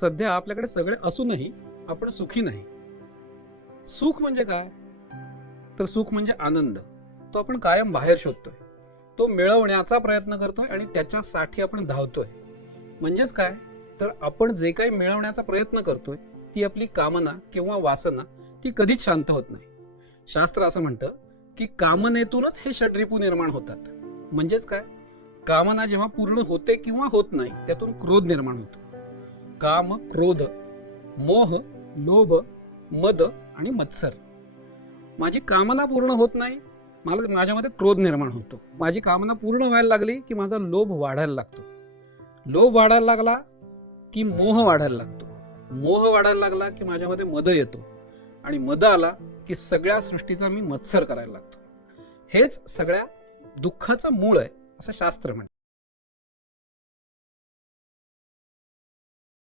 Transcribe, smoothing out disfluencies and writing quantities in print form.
सध्या आपल्याकडे सगळे असूनही आपण सुखी नाही. सुख म्हणजे काय? तर सुख म्हणजे आनंद. तो आपण कायम बाहेर शोधतोय, तो मिळवण्याचा प्रयत्न करतोय आणि त्याच्यासाठी आपण धावतोय. म्हणजेच काय? तर आपण जे काही मिळवण्याचा प्रयत्न करतोय ती आपली कामना किंवा वासना ती कधीच शांत होत नाही. शास्त्र असं म्हणतं की कामनेतूनच हे षड्रिपू निर्माण होतात. म्हणजेच काय? कामना जेव्हा पूर्ण होते किंवा होत नाही त्यातून क्रोध निर्माण होतो. काम, क्रोध, मोह, लोभ, मद आणि मत्सर. माझी कामना पूर्ण होत नाही, माझ्यामध्ये क्रोध निर्माण होतो. माझी कामना पूर्ण व्हायला लागली की माझा लोभ वाढायला लागतो. लोभ वाढायला लागला की मोह वाढायला लागतो. मोह वाढायला लागला की माझ्यामध्ये मद येतो आणि मद आला की सगळ्या सृष्टीचा मी मत्सर करायला लागतो. हेच सगळ्या दुःखाचं मूळ आहे असं शास्त्र म्हणतं.